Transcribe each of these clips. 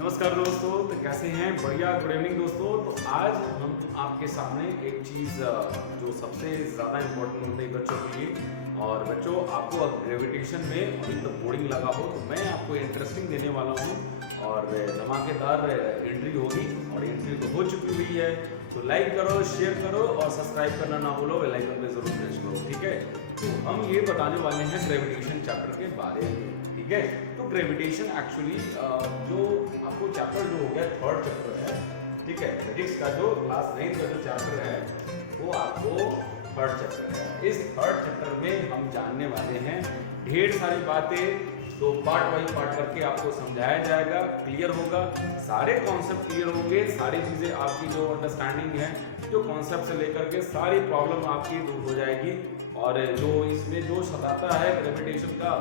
नमस्कार दोस्तों, तो कैसे हैं? बढ़िया, गुड इवनिंग दोस्तों। तो आज हम आपके सामने एक चीज़ जो सबसे ज़्यादा इम्पोर्टेंट होती है बच्चों के लिए। और बच्चों, आपको अगर ग्रेविटेशन में अभी तक बोरिंग लगा हो तो मैं आपको इंटरेस्टिंग देने वाला हूँ और धमाकेदार एंट्री होगी और एंट्री तो हो चुकी हुई है। तो लाइक करो, शेयर करो और सब्सक्राइब करना ना भूलो, बेल आइकन पे ज़रूर प्रेस करो, ठीक है। तो हम ये बताने वाले हैं ग्रेविटेशन चैप्टर के बारे में, ठीक है। तो ग्रेविटेशन एक्चुअली जो आपको चैप्टर जो हो गया थर्ड चैप्टर है, ठीक है। फिजिक्स का जो क्लास 9 का जो चैप्टर है वो आपको थर्ड चैप्टर है। इस थर्ड चैप्टर में हम जानने वाले हैं ढेर सारी बातें। तो पार्ट वाइज पार्ट करके आपको समझाया जाएगा, क्लियर होगा, सारे कॉन्सेप्ट क्लियर होंगे, सारी चीज़ें आपकी जो अंडरस्टैंडिंग है, जो कॉन्सेप्ट से लेकर के सारी प्रॉब्लम आपकी दूर हो जाएगी। और जो इसमें जो सताता है ग्रेविटेशन का,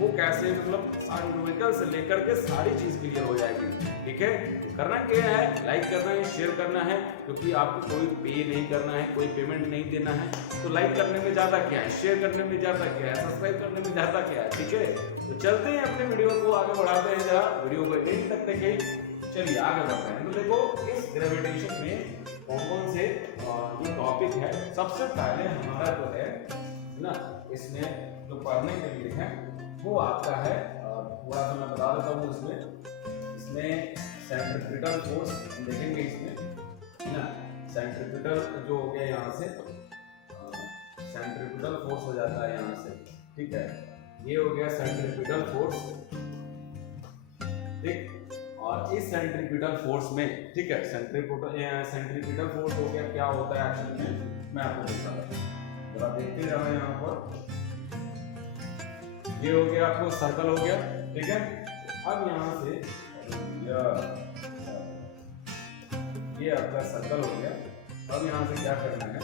वो कैसे मतलब साइंटिफिकल से लेकर के सारी चीज़ क्लियर हो जाएगी, ठीक है। तो करना क्या है, लाइक करना है, शेयर करना है, क्योंकि आपको कोई पे नहीं करना है, कोई पेमेंट नहीं देना है। तो लाइक करने में ज़्यादा क्या है, शेयर करने में ज़्यादा क्या है, सब्सक्राइब करने में ज़्यादा क्या है, ठीक है। तो चलते हैं अपने वीडियो को आगे बढ़ाते हैं, जरा वीडियो को एंड तक देखें। चलिए आगे बढ़ते हैं। तो देखो, इस ग्रेविटेशन में कौन से जो टॉपिक है, सबसे पहले हमारा जो है ना, इसमें जो पढ़ने के लिए है वो आपका है, थोड़ा सा मैं बता देता हूँ। इसमें सेंट्रीपिटल फोर्स देखेंगे इसमें ना। सेंट्रीपिटल जो हो गया यहाँ से सेंट्रीपिटल फोर्स हो जाता है यहाँ से, ठीक है। ये हो गया सेंट्रीपिटल फोर्स, ठीक। और इस सेंट्रीपिटल फोर्स में, ठीक है, सेंट्रीपिटल फोर्स हो गया, क्या होता है एक्चुअली में मैं आपको बताता हूँ, जरा देखते रहो। यहाँ पर ये हो गया, आपको सर्कल हो गया, ठीक है। अब यहाँ से ये आपका सर्कल हो गया। अब यहाँ से क्या करना है,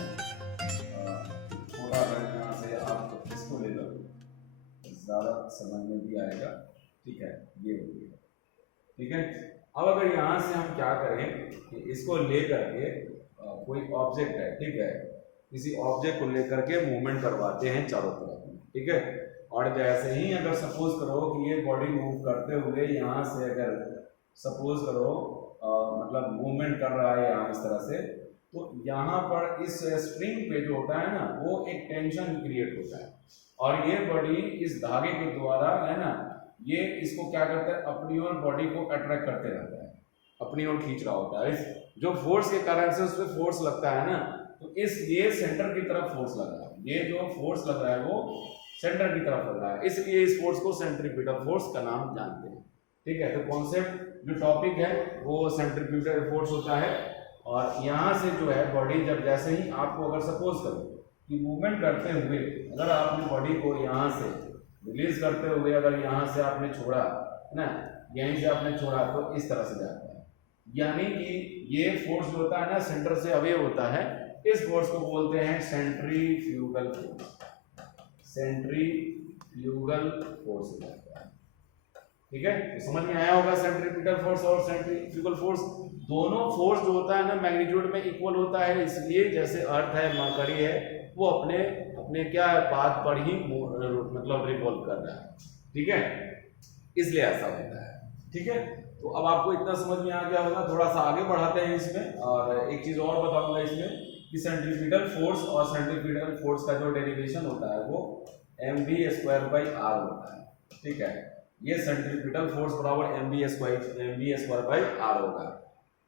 थोड़ा यहाँ से आप इसको ले लो, ज़्यादा समझ में भी आएगा, ठीक है। ये हो गया, ठीक है। अब अगर यहाँ से हम क्या करें कि इसको ले करके कोई ऑब्जेक्ट है, ठीक है, किसी ऑब्जेक्ट को लेकर के मूवमेंट करवाते हैं चारों तरफ में, ठीक है। और जैसे ही अगर सपोज करो कि ये बॉडी मूव करते हुए यहाँ से अगर सपोज करो मतलब मूवमेंट कर रहा है यहाँ इस तरह से, तो यहाँ पर इस स्ट्रिंग पे जो होता है ना, वो एक टेंशन क्रिएट होता है। और ये बॉडी इस धागे के द्वारा है ना, ये इसको क्या करता है, अपनी ओर बॉडी को अट्रैक्ट करते रहता है, अपनी ओर खींच रहा होता है। इस जो फोर्स के कारण से उस पर फोर्स लगता है ना, तो इस ये सेंटर की तरफ फोर्स लग रहा है, ये जो फोर्स लग रहा है वो सेंटर की तरफ लग रहा है, इसलिए इस फोर्स को सेंट्रीपिटल फोर्स का नाम जानते हैं, ठीक है। तो कॉन्सेप्ट जो टॉपिक है वो सेंट्रीपिटल फोर्स होता है। और यहाँ से जो है बॉडी, जब जैसे ही आपको अगर सपोज करो कि मूवमेंट करते हुए अगर आपने बॉडी को यहाँ से रिलीज करते हुए अगर यहाँ से आपने छोड़ा ना, यहीं से आपने छोड़ा, तो इस तरह से जाता है। यानी कि ये फोर्स जो होता है ना, सेंटर से अवे होता है। इस फोर्स को बोलते हैं सेंट्रीफ्यूगल फोर्स। सेंट्रीफ्यूगल फोर्स हो जाता है, ठीक है। तो समझ में आया होगा, सेंट्रीपिटल फोर्स और सेंट्रीफ्यूगल फोर्स दोनों फोर्स जो होता है ना मैग्नीट्यूड में इक्वल होता है। इसलिए जैसे अर्थ है, मरकरी है, वो अपने अपने क्या पाथ पर ही मतलब रिवॉल्व कर रहा है, ठीक है, इसलिए ऐसा होता है, ठीक है। तो अब आपको इतना समझ में आ गया होगा। थोड़ा सा आगे बढ़ाते हैं इसमें, और एक चीज और बताऊंगा इसमें कि सेंट्रीपिटल फोर्स और सेंट्रीपिटल फोर्स का जो डेरिवेशन होता है वो mv²/r होता है, ठीक है। ये सेंट्रीपिटल फोर्स बराबर mv²/r होगा।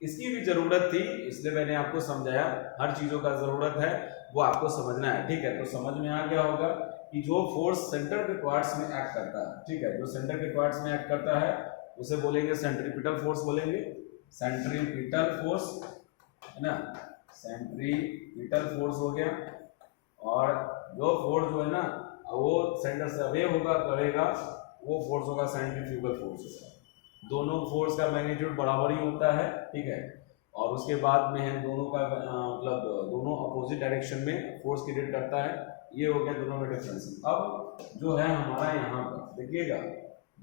इसकी भी जरूरत थी, इसलिए मैंने आपको समझाया। हर चीजों का जरूरत है, वो आपको समझना है, ठीक है। तो समझ में आ गया होगा कि जो फोर्स सेंटर के क्वाड्स में एक्ट करता है, ठीक है, जो सेंटर के क्वाड्स में एक्ट करता है उसे बोलेंगे सेंट्रीपिटल फोर्स बोलेंगे। सेंट्रीपिटल फोर्स है ना, सेंट्रीपिटल फोर्स हो गया। और जो फोर्स जो है ना वो सेंटर से अवे होगा करेगा, वो फोर्स होगा सेंट्रीफ्यूगल फोर्स होगा। दोनों फोर्स का मैग्नीट्यूड बराबर ही होता है, ठीक है। और उसके बाद में है दोनों का मतलब दोनों अपोजिट डायरेक्शन में फोर्स क्रिएट करता है। ये हो गया दोनों का डिफरेंस। अब जो है हमारा यहाँ पर देखिएगा,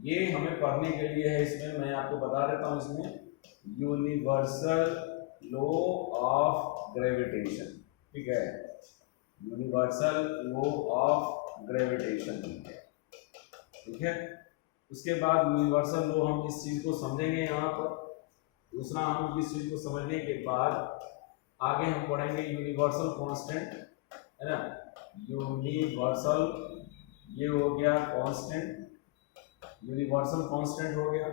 ये हमें पढ़ने के लिए है, इसमें मैं आपको बता देता हूँ, इसमें यूनिवर्सल लॉ ऑफ ग्रेविटेशन, ठीक है, यूनिवर्सल लॉ ऑफ ग्रेविटेशन, ठीक है। उसके बाद यूनिवर्सल लॉ, हम इस चीज को समझेंगे यहाँ पर। दूसरा, हम इस चीज को समझने के बाद आगे हम पढ़ेंगे यूनिवर्सल कांस्टेंट, है ना। यूनिवर्सल, ये हो गया कांस्टेंट, यूनिवर्सल कांस्टेंट हो गया।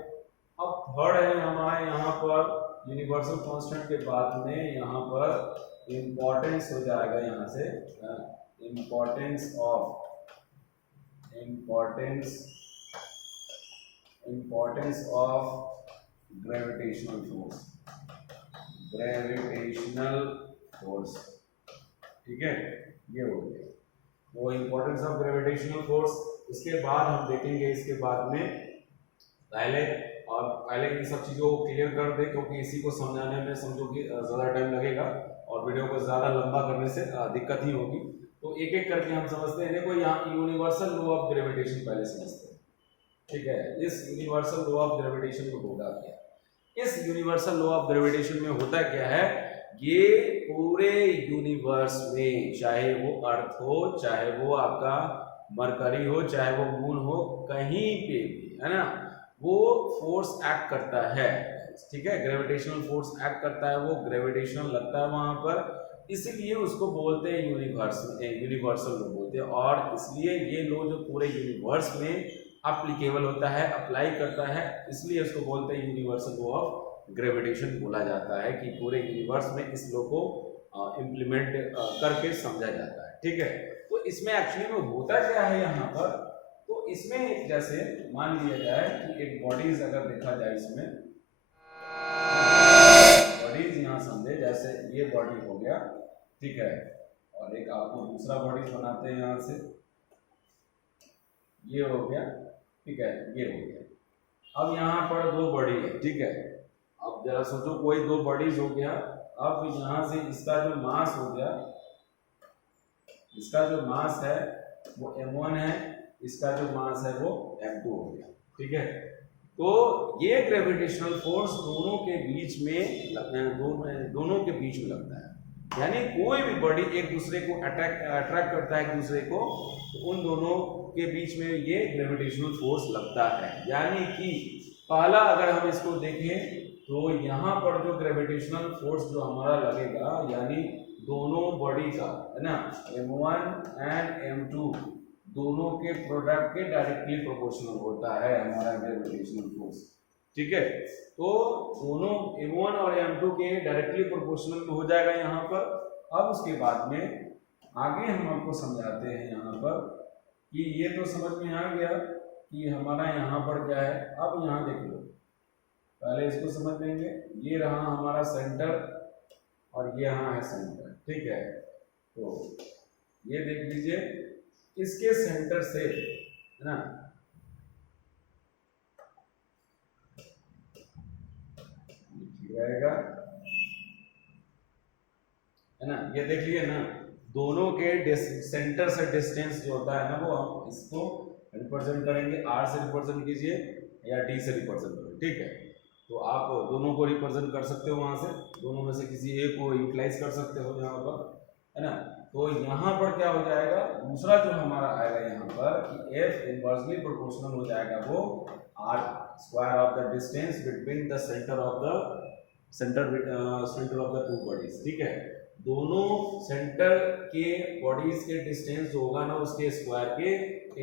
अब थर्ड है हमारा यहाँ पर यूनिवर्सल कांस्टेंट के बाद में यहाँ पर इंपॉर्टेंस हो जाएगा, यहाँ से इंपॉर्टेंस ऑफ ग्रेविटेशनल फोर्स, ठीक है, ये हो गया वो इंपॉर्टेंस ऑफ ग्रेविटेशनल फोर्स। इसके बाद हम देखेंगे, इसके बाद में पहले इन सब चीज़ों को क्लियर कर दे, क्योंकि इसी को समझाने में समझो कि ज़्यादा टाइम लगेगा और वीडियो को ज़्यादा लंबा करने से दिक्कत ही होगी। तो एक एक करके हम समझते हैं। देखो यहाँ यूनिवर्सल लॉ ऑफ ग्रेविटेशन पहले समझते हैं, ठीक है। इस यूनिवर्सल लॉ ऑफ ग्रेविटेशन को होगा क्या, इस यूनिवर्सल लॉ ऑफ ग्रेविटेशन में होता क्या है, ये पूरे यूनिवर्स में, चाहे वो अर्थ हो, चाहे वो आपका मरकरी हो, चाहे वो मून हो, कहीं पे भी, है ना, वो फोर्स एक्ट करता है, ठीक है। ग्रेविटेशनल फोर्स एक्ट करता है, वो ग्रेविटेशनल लगता है वहां पर, इसीलिए उसको बोलते हैं यूनिवर्सल लॉ बोलते हैं। और इसलिए ये लॉ जो पूरे यूनिवर्स में एप्लीकेबल होता है, अप्लाई करता है, इसलिए इसको बोलते हैं यूनिवर्सल लॉ ऑफ ग्रेविटेशन बोला जाता है, कि पूरे यूनिवर्स में इस लॉ को इम्प्लीमेंट करके समझा जाता है, ठीक है। तो इसमें एक्चुअली में होता क्या है यहाँ पर, तो इसमें जैसे मान लिया जाए कि एक बॉडीज अगर देखा जाए, इसमें बॉडीज यहाँ समझे, जैसे ये बॉडी हो गया, ठीक है, और एक आपको दूसरा बॉडीज बनाते हैं यहाँ से, ये हो गया, ठीक है, ये हो गया। अब यहाँ पर दो बॉडी है, ठीक है। अब जरा सोचो, कोई दो बॉडीज हो गया, अब यहाँ से इसका जो मास हो गया, इसका जो मास है वो m1 है, इसका जो मास है वो m2 हो गया, ठीक है। तो ये ग्रेविटेशनल फोर्स दोनों के बीच में दोनों के बीच में लगता है, यानी कोई भी बॉडी एक दूसरे को अट्रैक्ट करता है एक दूसरे को, तो उन दोनों के बीच में ये ग्रेविटेशनल फोर्स लगता है। यानी कि पहला अगर हम इसको देखें तो यहाँ पर जो ग्रेविटेशनल फोर्स जो हमारा लगेगा, यानी दोनों बॉडी का, है ना, m1 एंड m2 दोनों के प्रोडक्ट के डायरेक्टली प्रोपोर्शनल होता है हमारा ग्रेविटेशनल फोर्स, ठीक है। तो दोनों m1 और m2 के डायरेक्टली प्रोपोर्शनल हो जाएगा यहाँ पर। अब उसके बाद में आगे हम आपको समझाते हैं यहाँ पर कि ये तो समझ में आ गया कि हमारा यहाँ पर क्या है। अब यहाँ देख लो, पहले इसको समझ लेंगे। ये रहा हमारा सेंटर और ये यहाँ है सेंटर, ठीक है। तो ये देख लीजिए, इसके सेंटर से, है ना, रहेगा, है ना, ये देख लिए ना, दोनों के सेंटर से डिस्टेंस जो होता है ना, वो हम इसको रिप्रेजेंट करेंगे, r से रिप्रेजेंट कीजिए या d से रिप्रेजेंट करें, ठीक है। तो आप दोनों को रिप्रेजेंट कर सकते हो, वहां से दोनों में से किसी एक को यूटिलाइज कर सकते हो यहाँ पर, है ना। तो यहाँ पर क्या हो जाएगा, दूसरा जो हमारा आएगा यहाँ पर कि f इनवर्सली प्रोपोर्शनल हो जाएगा वो r square of the distance between the centre of the two bodies, ठीक है। दोनों सेंटर के बॉडीज के डिस्टेंस जो होगा ना, उसके स्क्वायर के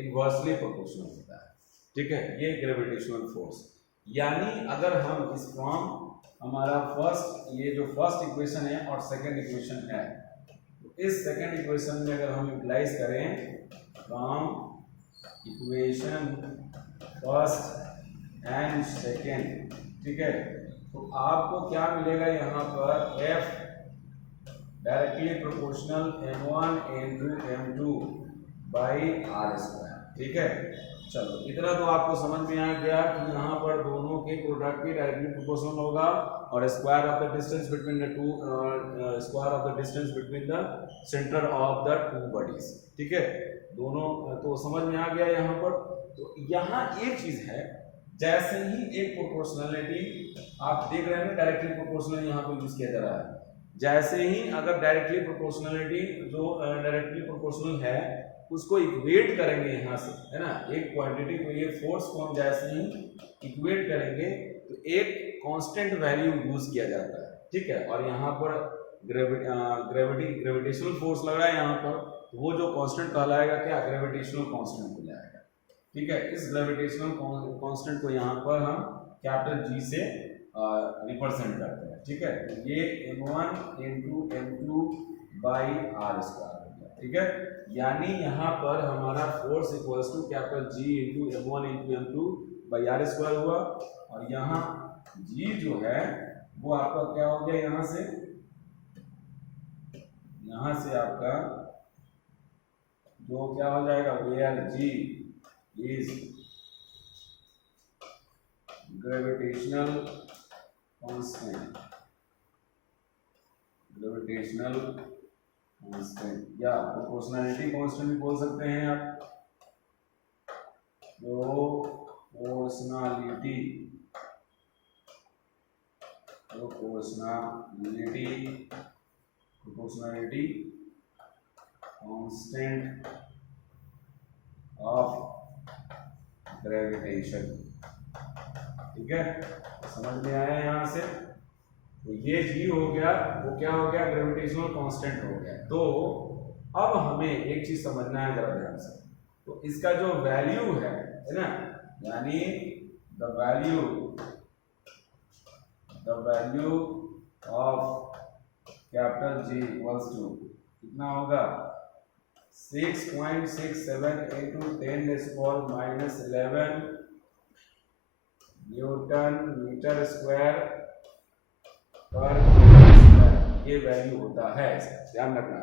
इनवर्सली प्रोपोर्शनल होता है, ठीक है। ये ग्रेविटेशनल फोर्स, यानी अगर हम इस फ्रॉम हमारा ये जो फर्स्ट इक्वेशन है और सेकंड इक्वेशन है, तो इस सेकंड इक्वेशन में अगर हम यूटिलाइज करें from equation first and second, ठीक है, तो आपको क्या मिलेगा यहाँ पर, f directly proportional m1 m2 m2 by r square, ठीक है। चलो, इतना तो आपको समझ में आ गया कि यहाँ पर दोनों के प्रोडक्ट की डायरेक्टली प्रोपोर्शनल होगा और square of the distance between the centre of the two bodies, ठीक है। दोनों तो समझ में आ गया यहाँ पर। तो यहाँ एक चीज है, जैसे ही एक प्रोपोर्शनलिटी आप देख रहे हैं, डायरेक्टली प्रोपोर्शनल यहाँ पे यूज किया जा रहा है। जैसे ही अगर डायरेक्टली प्रोपोर्शनलिटी जो डायरेक्टली प्रोपोर्शनल है, उसको इक्वेट करेंगे यहाँ से, है ना, एक क्वांटिटी को, ये फोर्स को हम जैसे ही इक्वेट करेंगे तो एक कांस्टेंट वैल्यू यूज किया जाता है, ठीक है। और यहाँ पर ग्रेविटेशनल फोर्स लग रहा है यहाँ पर, तो वो जो कांस्टेंट कहलाएगा क्या, ग्रेविटेशनल कांस्टेंट हो जाएगा, ठीक है। इस ग्रेविटेशनल कांस्टेंट को यहाँ पर हम कैपिटल G से रिप्रेजेंट करते हैं, ठीक है। तो ये m1 into m2 by r square हो गया, ठीक है। यानी यहाँ पर हमारा force equals to capital G into m1 into m2 by r square हुआ, और यहाँ G जो है वो आपका क्या हो गया, यहाँ से आपका जो क्या हो जाएगा, where G is gravitational constant या प्रोपोर्शनैलिटी कांस्टेंट भी बोल सकते हैं आप, प्रोपोर्शनैलिटी कांस्टेंट ऑफ ग्रेविटेशन, ठीक है। समझ में आया यहाँ से, तो ये G हो गया, वो क्या हो गया, ग्रेविटेशनल कांस्टेंट हो गया। तो अब हमें एक चीज समझना है जरा ध्यान से, तो इसका जो वैल्यू है ना, यानी the value of capital G equals to कितना होगा, 6.67 into 10⁻⁻11 न्यूटन मीटर स्क्वायर पर स्क्वायर, ये वैल्यू होता है, ध्यान रखना।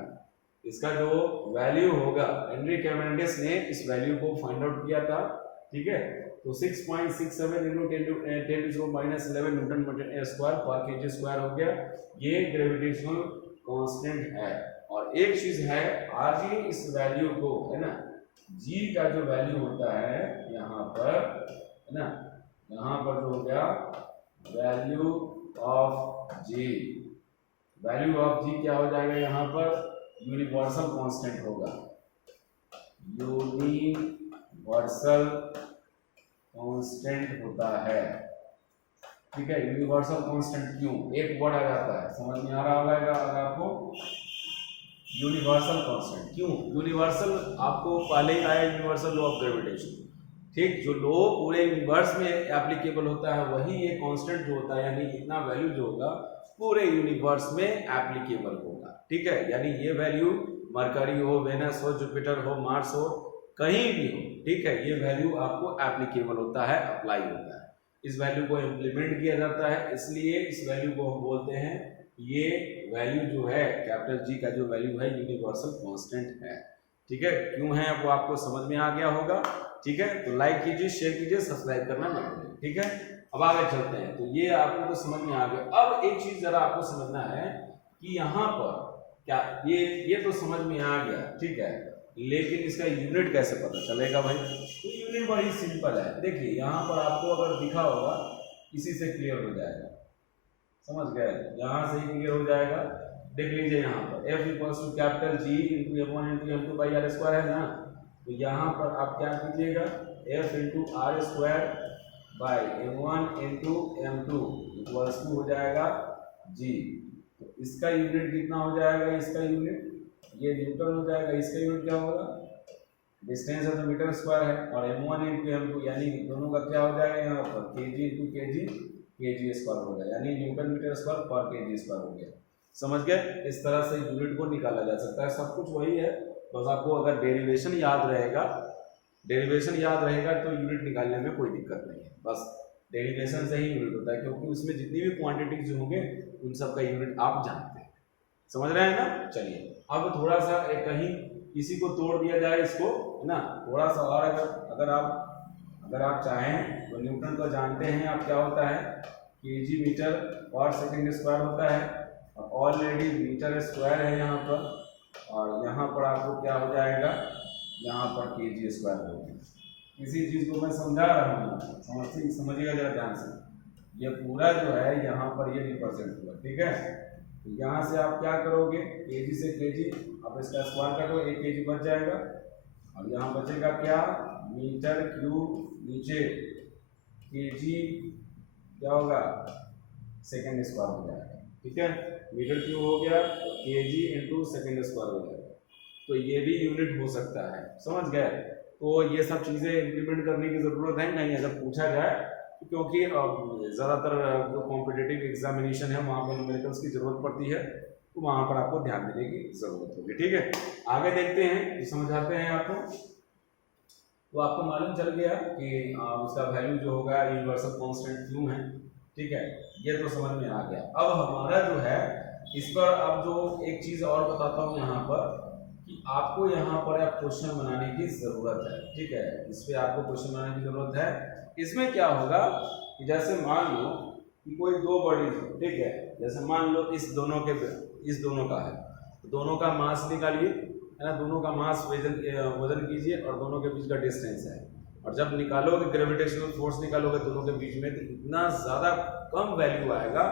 इसका जो वैल्यू होगा, हेनरी कैवेंडिश ने इस वैल्यू को फाइंड आउट किया था, ठीक है। तो 6.67 into 10⁻11 न्यूटन मीटर स्क्वायर पर केजी स्क्वायर हो गया, ये ग्रेविटेशनल कांस्टेंट है। और एक चीज है, आज ही इस वैल्यू को, है ना, G का जो वैल्यू होता है यहाँ पर, है ना, यहाँ पर जो हो गया वैल्यू ऑफ G क्या हो जाएगा, यहाँ पर यूनिवर्सल कांस्टेंट होगा, यूनिवर्सल कांस्टेंट होता है, ठीक है। यूनिवर्सल कांस्टेंट क्यों, एक वर्ड आ जाता है, समझ में आ रहा होगा अगर आपको, यूनिवर्सल कांस्टेंट क्यों, यूनिवर्सल आपको पहले ही आया, यूनिवर्सल लॉ ऑफ ग्रेविटेशन, ठीक। जो लॉ पूरे यूनिवर्स में एप्लीकेबल होता है वही ये कांस्टेंट जो होता है, यानी इतना वैल्यू जो होगा पूरे यूनिवर्स में एप्लीकेबल होगा, ठीक है। यानी ये वैल्यू मरकरी हो, वेनस हो, जुपिटर हो, मार्स हो, कहीं भी हो, ठीक है, ये वैल्यू आपको एप्लीकेबल होता है, अप्लाई होता है, इस वैल्यू को इम्प्लीमेंट किया जाता है, इसलिए इस वैल्यू को हम बोलते हैं, ये वैल्यू जो है कैपिटल G का जो वैल्यू है यूनिवर्सल कांस्टेंट है, ठीक है। क्यों है वो आपको समझ में आ गया होगा, ठीक है। तो लाइक कीजिए, शेयर कीजिए, सब्सक्राइब करना मत भूलिए, ठीक है। अब आगे चलते हैं, तो ये आपको तो समझ में आ गया। अब एक चीज जरा आपको समझना है कि यहाँ पर क्या, ये तो समझ में आ गया, ठीक है, लेकिन इसका यूनिट कैसे पता चलेगा भाई, तो यूनिट बड़ी सिंपल है, देखिए यहाँ पर आपको अगर दिखा होगा, इसी से क्लियर हो जाएगा, समझ गए, यहाँ से ही क्लियर हो जाएगा, देख लीजिए यहाँ पर F equals to capital G into m1 into m2 by r square है ना, तो यहाँ पर आप क्या कीजिएगा, F into r square by m1 into m2 equals to हो जाएगा G, तो इसका यूनिट कितना हो जाएगा, इसका यूनिट ये न्यूटन हो जाएगा, इसका यूनिट क्या होगा, डिस्टेंस है तो मीटर स्क्वायर है, और m1 into m2 यानी दोनों का क्या हो जाएगा यहाँ पर kg into kg स्क्वायर होगा, यानी न्यूटन मीटर स्क्वायर पर kg स्क्वायर हो गया, समझ गए। इस तरह से यूनिट को निकाला जा सकता है, सब कुछ वही है, बस आपको अगर डेरिवेशन याद रहेगा तो यूनिट निकालने में कोई दिक्कत नहीं है, बस डेरिवेशन से ही यूनिट होता है, क्योंकि उसमें जितनी भी क्वांटिटीज होंगे उन सब का यूनिट आप जानते हैं, समझ रहे हैं ना। चलिए अब थोड़ा सा कहीं किसी को तोड़ दिया जाए इसको, है ना, थोड़ा सा और अगर आप चाहें तो न्यूटन को जानते हैं आप, क्या होता है, kg मीटर पर सेकंड स्क्वायर होता है, और ऑलरेडी मीटर स्क्वायर है यहाँ पर, और यहाँ पर आपको क्या हो जाएगा, यहाँ पर kg स्क्वायर हो गया। किसी चीज़ को मैं समझा रहा हूँ, समझिएगा जरा ध्यान से, ये पूरा जो है यहाँ पर ये रिप्रेजेंट हुआ, ठीक है। तो यहाँ से आप क्या करोगे, kg से kg, अब इसका स्क्वायर काटो, 1 kg बच जाएगा, अब यहाँ बचेगा क्या, मीटर क्यूब नीचे, केजी क्या होगा, सेकेंड स्क्वायर हो जाएगा। ठीक है, मीटर क्यूब हो गया, केजी इंटू सेकेंड स्क्वायर हो जाएगा। तो ये भी यूनिट हो सकता है, समझ गए। तो ये सब चीज़ें इम्प्लीमेंट करने की ज़रूरत है नहीं, अगर पूछा जाए, क्योंकि ज़्यादातर जो कॉम्पिटिटिव एग्जामिनेशन है वहाँ पर न्यूमेरिकल्स की ज़रूरत पड़ती है, तो वहाँ पर आपको ध्यान देने की ज़रूरत होगी। ठीक है, आगे देखते हैं, समझाते हैं आपको। तो आपको मालूम चल गया कि उसका वैल्यू जो होगा यूनिवर्सल कांस्टेंट क्यों है। ठीक है, ये तो समझ में आ गया। अब हमारा जो है इस पर अब जो एक चीज़ और बताता हूँ यहाँ पर, कि आपको यहाँ पर अब क्वेश्चन बनाने की ज़रूरत है। ठीक है, इस पर आपको क्वेश्चन बनाने की ज़रूरत है। इसमें क्या होगा कि जैसे मान लो कि कोई दो बॉडीज, ठीक है, जैसे मान लो इस दोनों का है, तो दोनों का मास निकालिए, है ना, दोनों का मास वजन कीजिए और दोनों के बीच का डिस्टेंस है। और जब निकालोगे ग्रेविटेशनल फोर्स निकालोगे दोनों के बीच में, तो इतना ज़्यादा कम वैल्यू आएगा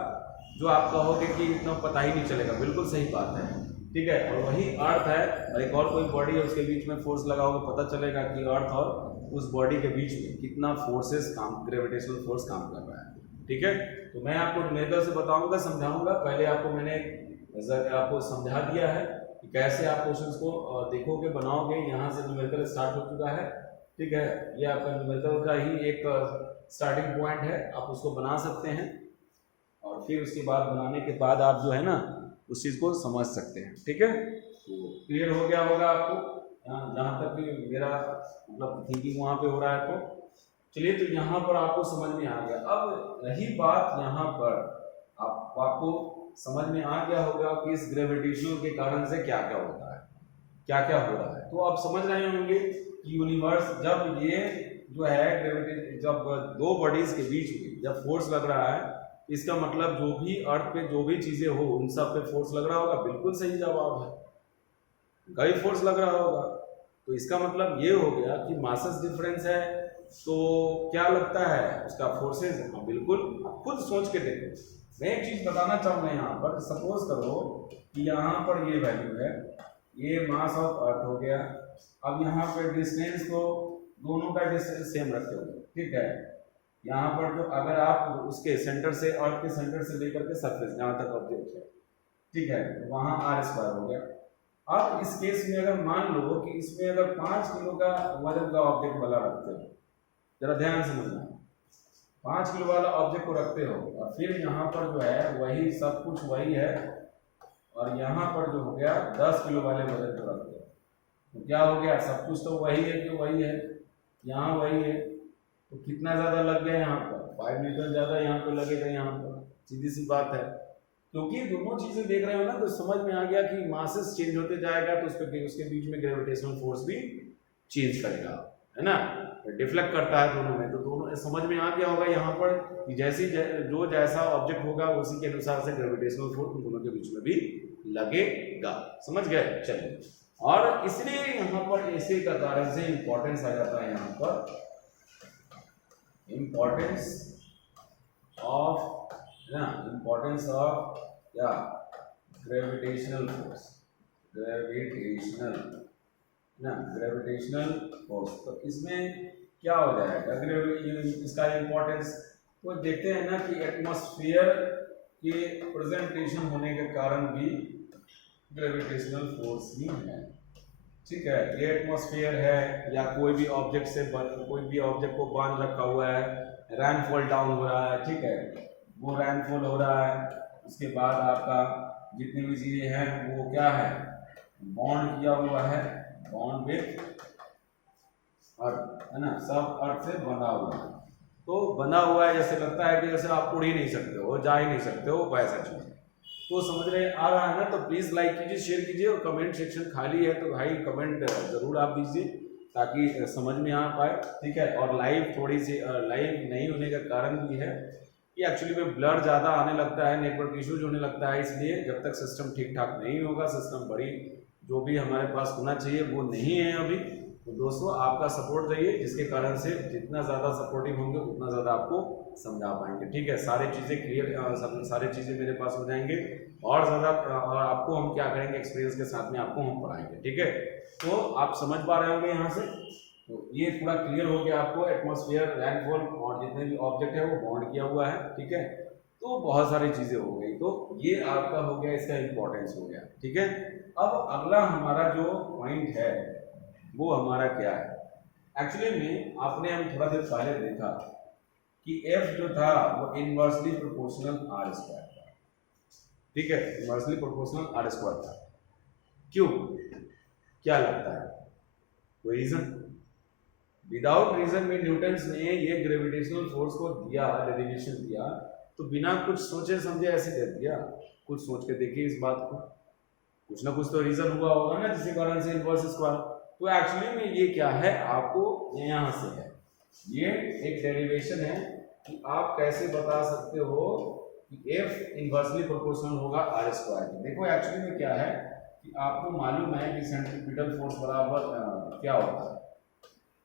जो आप कहोगे कि इतना पता ही नहीं चलेगा। बिल्कुल सही बात है। ठीक है, और वही अर्थ है और एक और कोई बॉडी है, उसके बीच में फोर्स लगाओगे, पता चलेगा कि अर्थ और उस बॉडी के बीच में कितना फोर्सेस ग्रेविटेशनल फोर्स काम कर रहा है। ठीक है, तो मैं आपको न्यूमेरिकल से बताऊंगा, समझाऊंगा। पहले आपको मैंने आपको समझा दिया है कि कैसे आप क्वेश्चंस को देखोगे, बनाओगे। यहाँ से न्यूमेरिकल स्टार्ट हो चुका है। ठीक है, ये आपका न्यूमेरिकल का ही एक स्टार्टिंग पॉइंट है, आप उसको बना सकते हैं और फिर उसके बाद बनाने के बाद आप जो है ना उस चीज़ को समझ सकते हैं। ठीक है, तो क्लियर हो गया होगा आपको जहाँ तक कि मेरा मतलब थिंकिंग वहाँ पे हो रहा है। तो चलिए, तो यहाँ पर आपको समझ में आ गया। अब रही बात यहाँ पर, आपको समझ में आ गया होगा कि इस ग्रेविटेशन के कारण से क्या क्या होता है, क्या क्या हो रहा है। तो आप समझ रहे होंगे कि यूनिवर्स जब ये जो है ग्रेविटी, जब दो बॉडीज के बीच में जब फोर्स लग रहा है, इसका मतलब जो भी अर्थ पे जो भी चीजें हो उन सब पे फोर्स लग रहा होगा। बिल्कुल सही जवाब है, कई फोर्स लग रहा होगा। तो इसका मतलब ये हो गया कि मासेस डिफरेंस है, तो क्या लगता है उसका फोर्सेस। बिल्कुल, खुद सोच के देखो। मैं एक चीज बताना चाहूंगा यहाँ पर, सपोज करो कि यहाँ पर ये वैल्यू है, ये मास ऑफ अर्थ हो गया। अब यहाँ पर डिस्टेंस को, दोनों का डिस्टेंस सेम रखते हो। ठीक है, यहाँ पर जो अगर आप उसके सेंटर से, अर्थ के सेंटर से लेकर के सरफेस जहाँ तक ऑब्जेक्ट है, ठीक है, तो वहाँ आर स्क्वायर हो गया। अब इस केस में अगर मान लो कि इसमें अगर 5 किलो का वजन का ऑब्जेक्ट वाला रखते हो, जरा ध्यान से समझना, 5 किलो वाला ऑब्जेक्ट को रखते हो और फिर यहाँ पर जो है वही सब कुछ वही है, और यहाँ पर जो हो गया 10 किलो वाले वजन को रखते हो, तो क्या हो गया, सब कुछ तो वही है कि वही है, यहाँ वही है, तो कितना ज़्यादा लग गया यहाँ पर, 5 न्यूटन ज़्यादा यहाँ पे लगेगा। यहाँ पर सीधी सी बात है, क्योंकि दोनों चीज़ें देख रहे हो ना, तो समझ में आ गया कि मासेस चेंज होते जाएगा तो उसके बीच में ग्रेविटेशनल फोर्स भी चेंज करेगा, है ना, डिफ्लेक्ट करता है दोनों में। तो दोनों समझ में आ गया होगा यहाँ पर कि जो जैसा ऑब्जेक्ट होगा उसी के अनुसार से ग्रेविटेशनल फोर्स उन दोनों के बीच में भी लगेगा। समझ गए, चलिए। और इसलिए यहाँ पर ऐसे का कारण से इंपॉर्टेंस आ जाता है यहाँ पर, इम्पोर्टेंस ऑफ या ग्रेविटेशनल फोर्स, ग्रेविटेशनल फोर्स। तो इसमें क्या हो जाएगा, इसका इम्पोर्टेंस तो देखते हैं ना कि एटमॉस्फेयर के प्रेजेंटेशन होने के कारण भी ग्रेविटेशनल फोर्स ही है। ठीक है, ये एटमॉस्फेयर है या कोई भी ऑब्जेक्ट को बांध रखा हुआ है, रैनफॉल डाउन हो रहा है, ठीक है, वो रैनफॉल हो रहा है, उसके बाद आपका जितनी भी चीजें हैं वो क्या है, बॉन्ड किया हुआ है, बॉन्ड विथ अर्थ, है ना, सब अर्थ से बना हुआ है। तो बना हुआ है, जैसे लगता है कि जैसे आप उड़ ही नहीं सकते हो, जा ही नहीं सकते हो, वैसा चीज। तो समझ रहे आ रहा है ना, तो प्लीज लाइक कीजिए, शेयर कीजिए, और कमेंट सेक्शन खाली है तो भाई कमेंट जरूर आप दीजिए ताकि समझ में आ पाए। ठीक है, और लाइव थोड़ी सी लाइव नहीं होने का कारण भी है कि एक्चुअली में ब्लर ज़्यादा आने लगता है, नेटवर्क इश्यूज होने लगता है, इसलिए जब तक सिस्टम ठीक ठाक नहीं होगा, सिस्टम बड़ी जो भी हमारे पास होना चाहिए वो नहीं है अभी, तो दोस्तों आपका सपोर्ट चाहिए, जिसके कारण से जितना ज़्यादा सपोर्टिव होंगे उतना ज़्यादा आपको समझा पाएंगे। ठीक है, सारी चीज़ें क्लियर, सारी चीज़ें मेरे पास हो जाएंगे और ज़्यादा, और आपको हम क्या करेंगे, एक्सपीरियंस के साथ में आपको हम पढ़ाएंगे। ठीक है, तो आप समझ पा रहे होंगे यहाँ से। तो ये पूरा क्लियर हो गया आपको, एटमॉस्फेयर, रैनफॉल और जितने भी ऑब्जेक्ट है वो बाउंड किया हुआ है। ठीक है, तो बहुत सारी चीज़ें हो गई, तो ये आपका हो गया, इसका इम्पोर्टेंस हो गया। ठीक है, अब अगला हमारा जो पॉइंट है वो हमारा क्या है। एक्चुअली में आपने हम थोड़ा देर पहले देखा कि F जो था वो इनवर्सली प्रोपोर्शनल आर स्क्वायर था। ठीक है, इनवर्सली प्रोपोर्शनल आर स्क्वायर था। क्यों, क्या लगता है, कोई रीजन? विदाउट रीजन में न्यूटन्स ने ये ग्रेविटेशनल फोर्स को दिया, डेरिवेशन दिया, तो बिना कुछ सोचे समझे ऐसे दे दिया। कुछ सोच के देखिए इस बात को, कुछ ना कुछ तो रीजन हुआ होगा ना जिसके कारण से इनवर्स स्क्वायर। तो एक्चुअली में ये क्या है, आपको यहाँ से है, ये एक डेरिवेशन है कि आप कैसे बता सकते हो कि F इनवर्सली प्रोपोर्शनल होगा आर स्क्वायर की। देखो एक्चुअली में क्या है कि आपको मालूम है कि सेंट्रीपिटल फोर्स बराबर क्या होता है,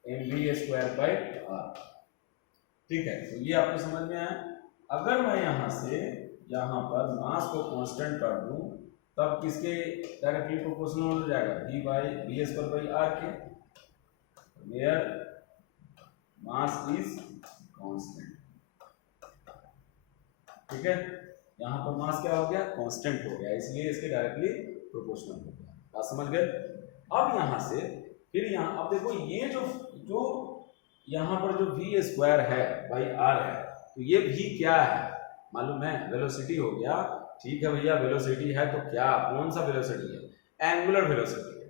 mv स्क्वायर बाई आर। ठीक है, तो ये आपको समझ में आया। अगर मैं यहाँ से यहाँ पर मास को कांस्टेंट कर दूं तब किसके डायरेक्टली प्रोपोर्शनल हो जाएगा, v by V square by R के, वेयर मास इज कांस्टेंट। ठीक है, यहाँ पर मास क्या हो गया, कांस्टेंट हो गया, इसलिए इसके डायरेक्टली प्रोपोर्शनल हो गया। बात समझ गए। अब यहाँ से फिर यहाँ अब देखो, ये जो यहाँ पर जो v स्क्वायर है बाई आर है, तो ये v क्या है मालूम है, वेलोसिटी हो गया। ठीक है भैया, वेलोसिटी है तो क्या, कौन सा वेलोसिटी है, एंगुलर वेलोसिटी है।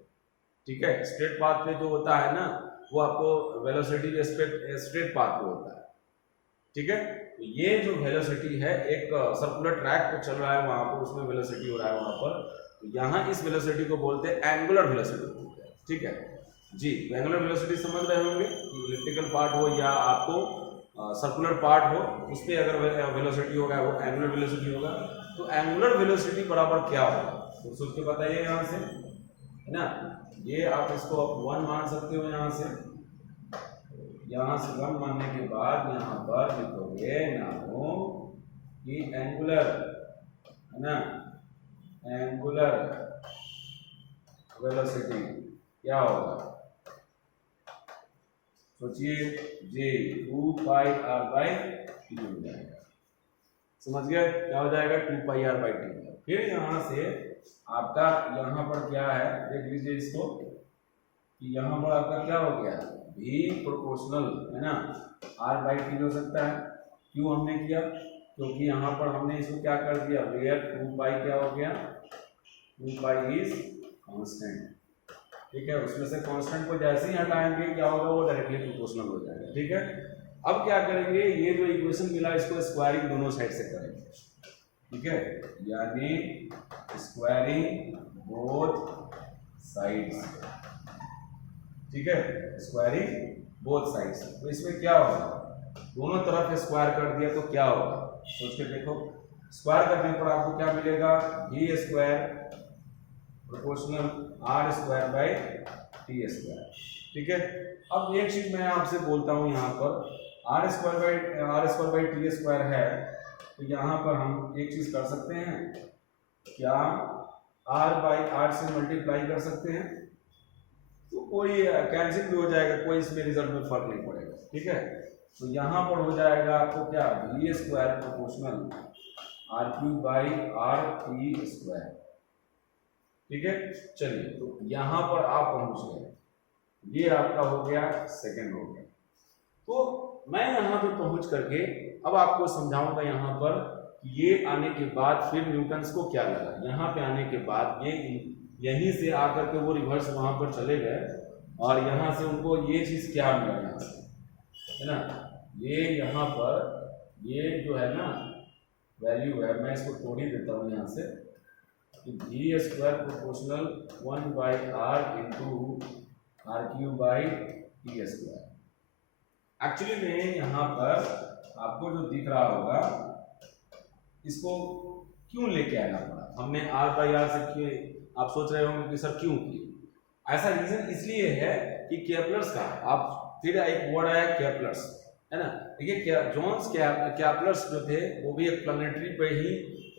ठीक है, स्ट्रेट पाथ पे जो होता है ना वो आपको वेलोसिटी स्ट्रेट पाथ पे होता है। ठीक है, तो ये जो वेलोसिटी है एक सर्कुलर ट्रैक पे चल रहा है, वहां पर उसमें वेलोसिटी हो रहा है वहां पर, तो यहाँ इस वेलोसिटी को बोलते हैं एंगुलर वेलोसिटी बोलते हैं। ठीक है जी, तो एंगुलर वेलोसिटी समझ रहे होंगे कि इलिप्टिकल पार्ट हो या आपको सर्कुलर पार्ट हो, उस पर अगर वेलोसिटी होगा वो एंगुलर वेलोसिटी होगा। तो एंगुलर वेलोसिटी बराबर क्या होगा, तो सोच के बताइए यहाँ से, है ना। ये आप इसको 1 मान सकते हो, यहाँ से 1 मानने के बाद यहाँ पर लिखोगे नामो कि एंगुलर, है ना, एंगुलर वेलोसिटी क्या होगा, सोचिए जी, 2 पाई आर बाई टी हो जाएगा। समझ गए, क्या हो जाएगा, 2 पाई आर बाई टी। फिर यहाँ से आपका यहाँ पर क्या है, देख लीजिए इसको कि यहाँ पर आपका क्या हो गया, भी प्रोपोर्शनल, है ना, आर बाई टी हो सकता है। क्यों हमने किया, क्योंकि यहाँ पर हमने इसको क्या कर दिया, वेयर 2 पाई क्या हो गया, 2 पाई इज कांस्टेंट। ठीक है, उसमें से कांस्टेंट को जैसे ही हटाएंगे क्या होगा, वो डायरेक्टली प्रोपोर्शनल हो जाएगा। ठीक है, अब क्या करेंगे, ये जो इक्वेशन मिला इसको स्क्वायरिंग दोनों साइड से करेंगे। ठीक है, यानी स्क्वायरिंग बोथ साइड्स। ठीक है, स्क्वायरिंग बोथ साइड्स, तो इसमें क्या होगा, दोनों तरफ स्क्वायर कर दिया तो क्या होगा, सोच के देखो। स्क्वायर करने पर आपको क्या मिलेगा, v square proportional R square by T square. ठीक है, अब एक चीज मैं आपसे बोलता हूं, यहाँ पर R square by T square है, तो यहाँ पर हम एक चीज कर सकते हैं, क्या आर बाई आर से मल्टीप्लाई कर सकते हैं, तो कोई कैंसिल भी हो जाएगा, कोई इसमें रिजल्ट में फर्क नहीं पड़ेगा। ठीक है, तो यहाँ पर हो जाएगा आपको क्या, V square proportional R cube by R T square. ठीक है, चलिए, तो यहाँ पर आप पहुंच गए, ये आपका हो गया सेकंड हो गया। तो मैं यहाँ पे पहुंच करके अब आपको समझाऊंगा यहाँ पर, ये आने के बाद फिर न्यूटन्स को क्या लगा, यहाँ पे आने के बाद ये यहीं से आकर के वो रिवर्स वहां पर चले गए और यहाँ से उनको ये चीज क्या मिला, यहाँ से, है ना, ये यहाँ पर ये जो है ना वैल्यू है, मैं इसको तोड़ ही देता हूँ यहाँ से, कि v square proportional 1 by R into R cube by T square. Actually में यहाँ पर आपको जो दिख रहा होगा, इसको क्यों लेके आना पड़ा, हमने आर बाई आर से किए, आप सोच रहे होंगे कि सर क्यों किए, ऐसा रीजन इसलिए है कि केपलर्स का, आप फिर एक वर्ड आया केपलर्स, है ना। देखिए जॉन्स केपलर्स जो थे वो भी एक प्लानिटरी पे ही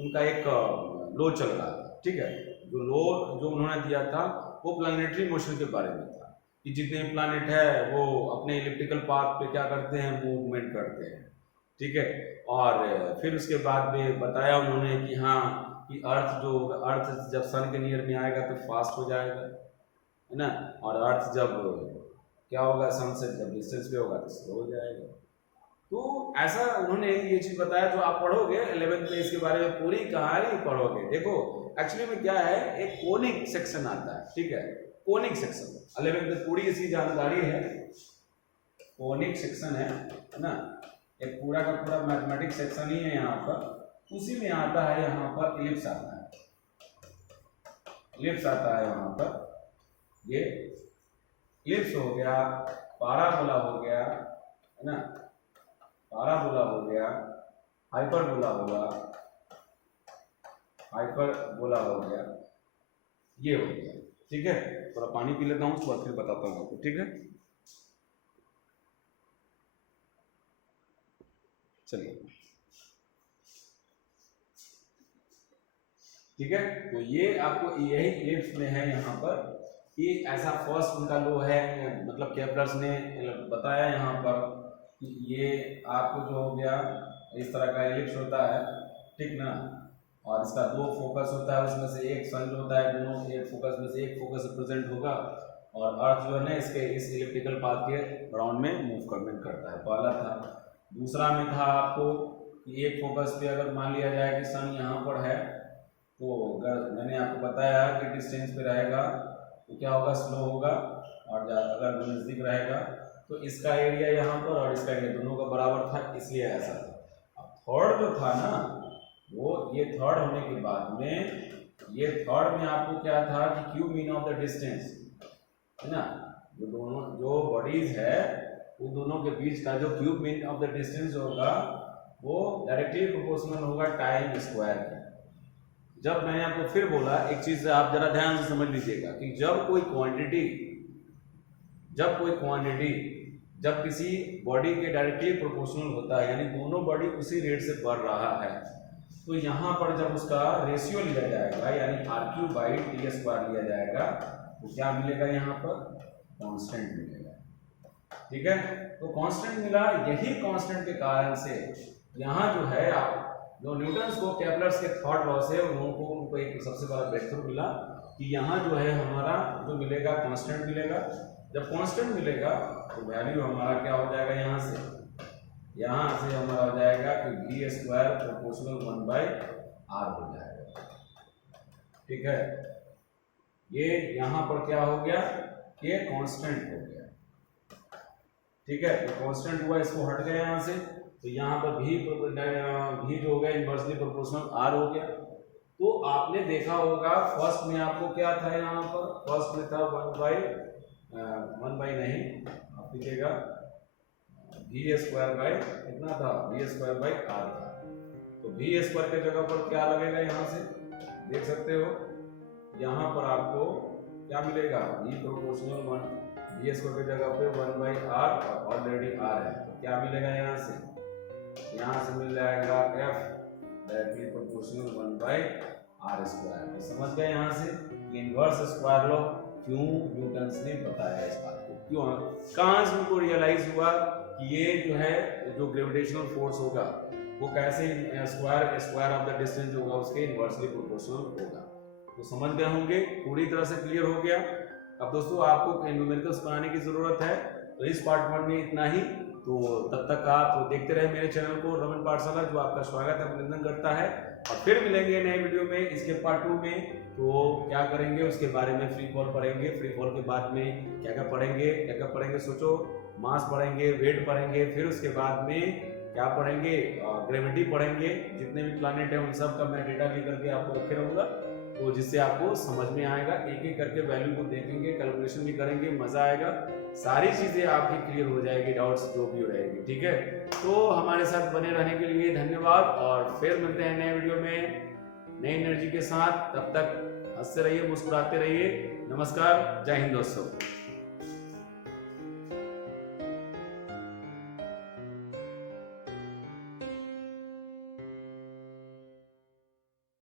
उनका एक लॉ चल रहा था, ठीक है। जो लॉ जो उन्होंने दिया था वो प्लानिटरी मोशन के बारे में था कि जितने प्लानिट है वो अपने इलिप्टिकल पाथ पे क्या करते हैं, मूवमेंट करते हैं, ठीक है। और फिर उसके बाद में बताया उन्होंने कि हाँ कि अर्थ जब सन के नियर में आएगा तो फास्ट हो जाएगा, है ना, और अर्थ जब क्या होगा सन से जब डिस्टेंस पे होगा तो स्लो हो जाएगा। तो ऐसा उन्होंने ये चीज बताया, जो आप पढ़ोगे 11th में इसके बारे में पूरी कहानी पढ़ोगे। देखो एक्चुअली में क्या है, एक कोनिक सेक्शन आता है, ठीक है, कोनिक सेक्शन 11th में पूरी इसी जानकारी है, कोनिक सेक्शन है ना, एक पूरा का पूरा मैथमेटिक्स सेक्शन ही है यहाँ पर। उसी में आता है यहाँ पर इलिप्स आता है, इलिप्स आता है यहाँ पर, ये इलिप्स हो गया, पाराबोला हो गया, है ना, पाराबोला हो गया, हाइपरबोला होगा, हाइपरबोला हो गया, ये हो गया, ठीक है। थोड़ा पानी पी लेता हूँ उसके बाद फिर बताता हूँ आपको, ठीक है। चलिए ठीक है, तो ये आपको यही इलिप्स में है यहाँ पर कि ऐसा फर्स्ट उनका लो है, मतलब केपलर्स ने बताया यहाँ पर कि ये आपको जो हो गया इस तरह का इलिप्स होता है, ठीक ना, और इसका दो फोकस होता है, उसमें से एक सन जो होता है, दोनों एक फोकस में से एक फोकस रिप्रेजेंट होगा, और अर्थ जो है ना इसके इस इलिप्टिकल पाथ के राउंड में मूवमेंट करता है, पहला था। दूसरा में था आपको कि एक फोकस पे अगर मान लिया जाए कि सन यहाँ पर है, तो अगर मैंने आपको बताया कि डिस्टेंस पे रहेगा तो क्या होगा, स्लो होगा, और अगर नजदीक रहेगा तो इसका एरिया यहाँ पर और इसका एरिया दोनों का बराबर था, इसलिए ऐसा था। अब थर्ड जो था ना, वो ये थर्ड होने के बाद में, ये थर्ड में आपको क्या था कि cube mean of the distance, है ना, जो दोनों जो बॉडीज है उन दोनों के बीच का जो cube mean of the distance होगा वो डायरेक्टली प्रोपोर्शनल होगा टाइम स्क्वायर के। जब मैंने आपको फिर बोला एक चीज आप जरा ध्यान से समझ लीजिएगा कि जब कोई क्वांटिटी जब किसी बॉडी के डायरेक्टली प्रोपोर्शनल होता है, यानी दोनों बॉडी उसी रेट से बढ़ रहा है, तो यहाँ पर जब उसका रेशियो लिया जाएगा यानी r/t² लिया जाएगा तो क्या मिलेगा, यहाँ पर कांस्टेंट मिलेगा, ठीक है। तो कांस्टेंट मिला, यही कांस्टेंट के कारण से यहाँ जो है आप जो न्यूटन्स को केपलर्स के थर्ड लॉ से उनको एक सबसे बड़ा ब्रेक थ्रू मिला कि यहाँ जो है हमारा जो मिलेगा कांस्टेंट मिलेगा। जब कांस्टेंट मिलेगा तो वैल्यू हमारा क्या हो जाएगा, यहाँ से हमारा हो जाएगा कि v² प्रोपोर्शनल 1/r हो जाएगा, ठीक है। ये यहाँ पर क्या हो गया, ये कांस्टेंट हो गया, ठीक है। तो कांस्टेंट हुआ, इसको हट गया यहाँ से, तो यहाँ पर भी जो हो गया इनवर्सली प्रोपोर्शनल r हो गया। तो आपने देखा होगा फर्स्ट में आपको क्या था, यहाँ पर फर्स्ट में था 1 नहीं आप लिखिएगा v² कितना था, v² r था। तो v² के जगह पर क्या लगेगा, यहाँ से देख सकते हो, यहाँ पर आपको क्या मिलेगा, v प्रोपोर्शनल 1, v² के जगह पे 1/r, ऑलरेडी r है, तो क्या मिलेगा, यहाँ से मिल जाएगा f डायरेक्टली प्रोपोर्शनल 1/r²। तो समझ गए यहाँ से इनवर्स स्क्वायर लॉ क्यों न्यूटन्स ने बताया इस बात को, क्यों कहाँ से उनको रियलाइज हुआ कि ये जो है जो ग्रेविटेशनल फोर्स होगा वो कैसे स्क्वायर ऑफ द डिस्टेंस होगा उसके इनवर्सली प्रोपोर्शनल होगा। तो समझ गए होंगे, पूरी तरह से क्लियर हो गया। अब दोस्तों आपको न्यूमेरिकल्स बनाने की जरूरत है, तो इस पार्ट 1 में इतना ही। तो तब तक आप देखते रहे मेरे चैनल को रमन पाठशाला, जो आपका स्वागत अभिनंदन करता है, और फिर मिलेंगे नए वीडियो में इसके पार्ट 2 में। तो क्या करेंगे उसके बारे में फ्री फॉल पढ़ेंगे, फ्री फॉल के बाद में क्या क्या पढ़ेंगे सोचो, मास पढ़ेंगे, वेट पढ़ेंगे, फिर उसके बाद में क्या पढ़ेंगे, ग्रेविटी पढ़ेंगे, जितने भी प्लैनेट है उन सब का मैं डेटा लेकर के आपको रखे रहूँगा, तो जिससे आपको समझ में आएगा, एक एक करके वैल्यू को देखेंगे, कैलकुलेशन भी करेंगे, मजा आएगा, सारी चीजें आपकी क्लियर हो जाएगी, डाउट्स जो भी रहेगी, ठीक है। तो हमारे साथ बने रहने के लिए धन्यवाद, और फिर मिलते हैं नए वीडियो में नई एनर्जी के साथ। तब तक हंसते रहिए, मुस्कुराते रहिए। नमस्कार, जय हिंद दोस्तों।